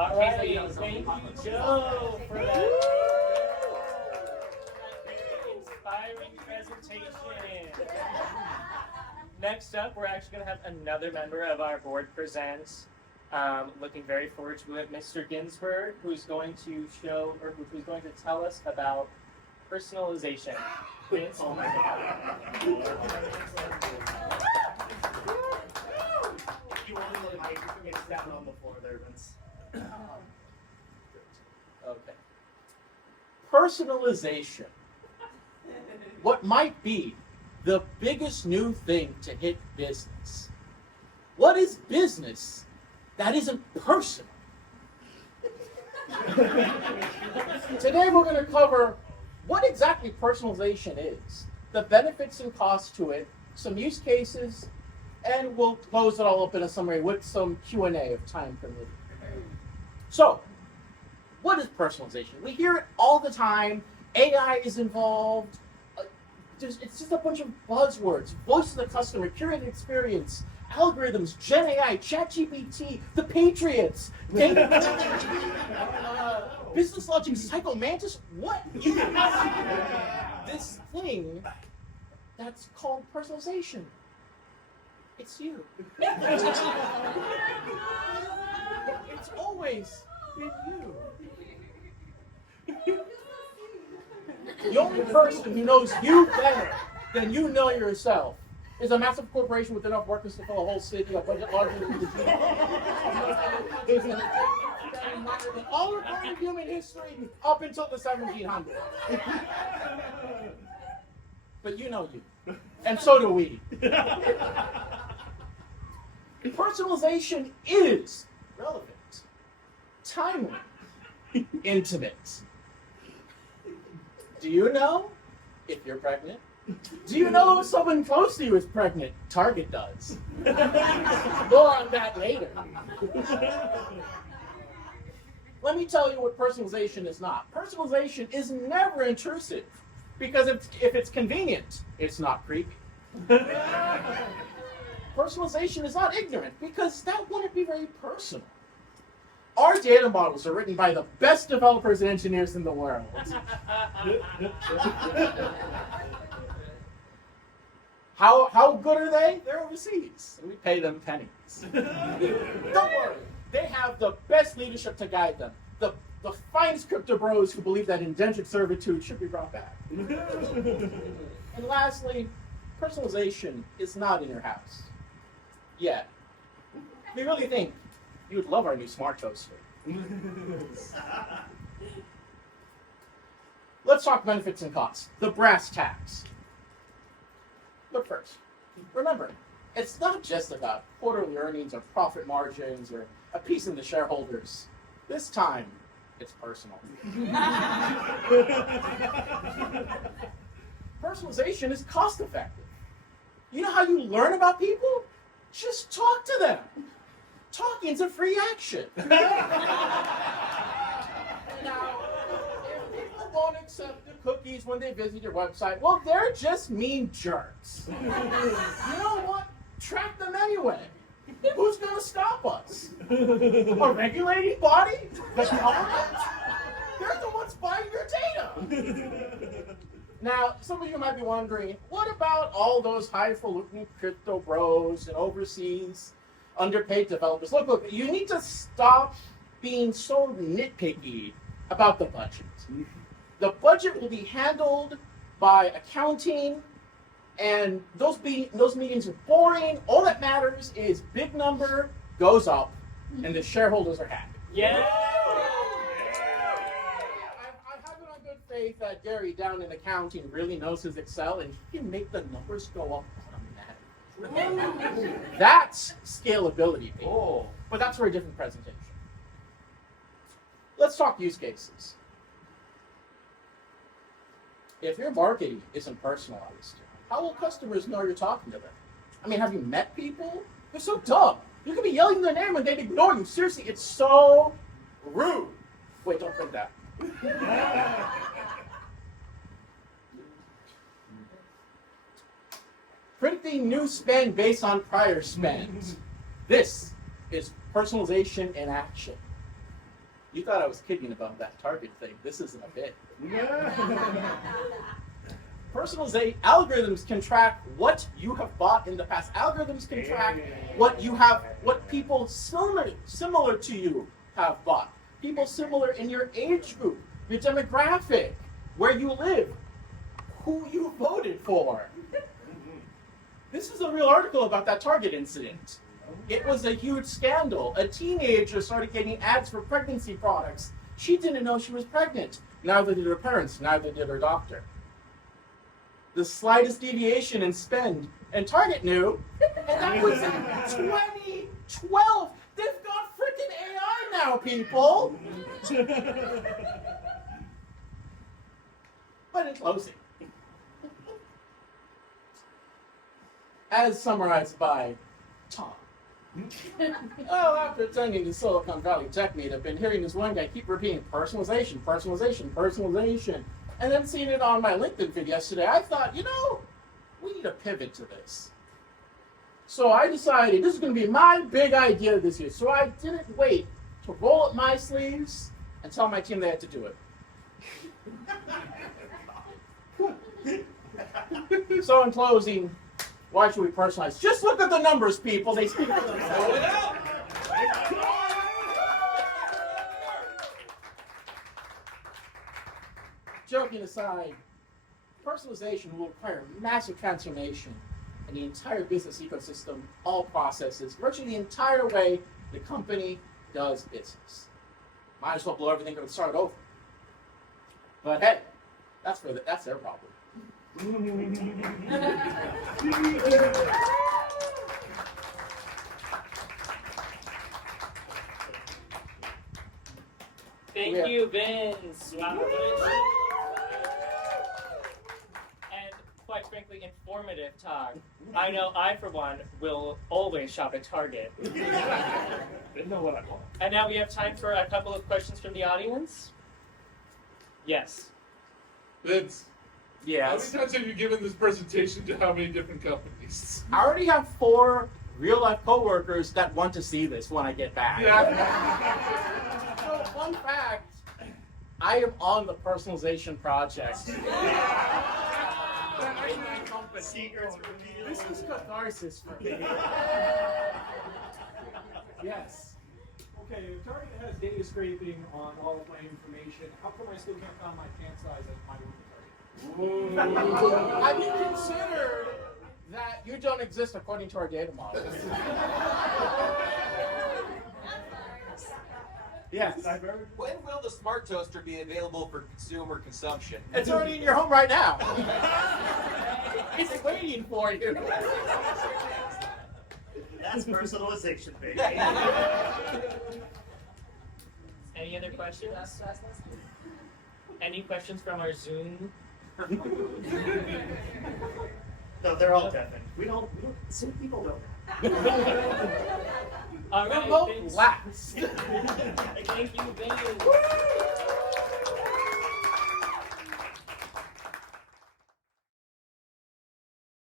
All right, thank you, Joe, for that very inspiring presentation. Next up, we're actually going to have another member of our board present. Looking very forward to it, Mr. Ginsburg, who's going to who's going to tell us about personalization. Oh my God. You only look like you can get down on the floor there, Vince. Okay. Personalization. What might be the biggest new thing to hit business? What is business that isn't personal? Today we're going to cover what exactly personalization is, the benefits and costs to it, some use cases, and we'll close it all up in a summary with some Q&A if time permitting. So, what is personalization? We hear it all the time. AI is involved. It's just a bunch of buzzwords. Voice of the customer, curated experience, algorithms, Gen AI, ChatGPT, the Patriots, data, business logic, psycho mantis. What is this thing that's called personalization? It's you. It's always been you. The only person who knows you better than you know yourself is a massive corporation with enough workers to fill a whole city, a budget larger than the GDP. All recorded human history up until the 1700s. But you know you. And so do we. Personalization is relevant, timely, intimate. Do you know if you're pregnant? Do you know if someone close to you is pregnant? Target does. More on that later. Let me tell you what personalization is not. Personalization is never intrusive, because if it's convenient, it's not creepy. Personalization is not ignorant, because that wouldn't be very personal. Our data models are written by the best developers and engineers in the world. How good are they? They're overseas, and we pay them pennies. Don't worry, they have the best leadership to guide them. The finest crypto bros who believe that indentured servitude should be brought back. And lastly, personalization is not in your house. Yet. We really think you would love our new smart toaster. Let's talk benefits and costs. The brass tacks. But first, remember, it's not just about quarterly earnings or profit margins or appeasing the shareholders. This time, it's personal. Personalization is cost effective. You know how you learn about people? Just talk to them. Talking's a free action. Now, if people won't accept the cookies when they visit your website, well, they're just mean jerks. You know what? Track them anyway. Who's going to stop us? A regulating body? The government? They're the ones buying your data. Now, some of you might be wondering, what about all those highfalutin crypto bros and overseas underpaid developers? Look, you need to stop being so nitpicky about the budget. The budget will be handled by accounting, and those meetings are boring. All that matters is big number goes up, and the shareholders are happy. Yeah. I have it on good faith that Gary down in accounting really knows his Excel, and he can make the numbers go up automatically. That's scalability, people. But that's for a different presentation. Let's talk use cases. If your marketing isn't personalized, how will customers know you're talking to them? I mean, have you met people? They're so dumb. You could be yelling their name and they'd ignore you. Seriously, it's so rude. Wait, don't think that. Predicting new spend based on prior spend. This is personalization in action. You thought I was kidding about that target thing. This isn't a bit. Personalization algorithms can track what you have bought in the past. Algorithms can track what you have, what people similar to you have bought. People similar in your age group, your demographic, where you live, who you voted for. This is a real article about that Target incident. It was a huge scandal. A teenager started getting ads for pregnancy products. She didn't know she was pregnant. Neither did her parents, neither did her doctor. The slightest deviation in spend, and Target knew, and that was in 2012. They've got freaking AI now, people. But in closing, as summarized by Tom. Well, after attending the Silicon Valley Tech Meet, I've been hearing this one guy keep repeating personalization, personalization, personalization. And then seeing it on my LinkedIn feed yesterday, I thought, you know, we need a pivot to this. So I decided this is going to be my big idea this year. So I didn't wait to roll up my sleeves and tell my team they had to do it. So in closing, why should we personalize? Just look at the numbers, people. They speak for themselves. Joking aside, personalization will require massive transformation in the entire business ecosystem, all processes, virtually the entire way the company does business. Might as well blow everything up and start over. But hey, that's their problem. Thank you, Vince. Wow. And quite frankly, informative talk. I know I, for one, will always shop at Target. Didn't know what I want. And now we have time for a couple of questions from the audience. Yes. Vince, how Yes. many times have you given this presentation to how many different companies? I already have 4 real-life coworkers that want to see this when I get back. Yeah. So, fun fact, I am on the personalization project. Secrets revealed. This is catharsis for me. Yes. Okay, if Target has data scraping on all of my information, how come I still can't find my pant size at my local Target? Have you considered that you don't exist according to our data model? Yes. When will the smart toaster be available for consumer consumption? It's already in your home right now. It's waiting for you. That's personalization, baby. Any other questions? Any questions from our Zoom? No, they're all deafened. We don't, some people don't. All right, Remote Vince. last. Thank you, Vince.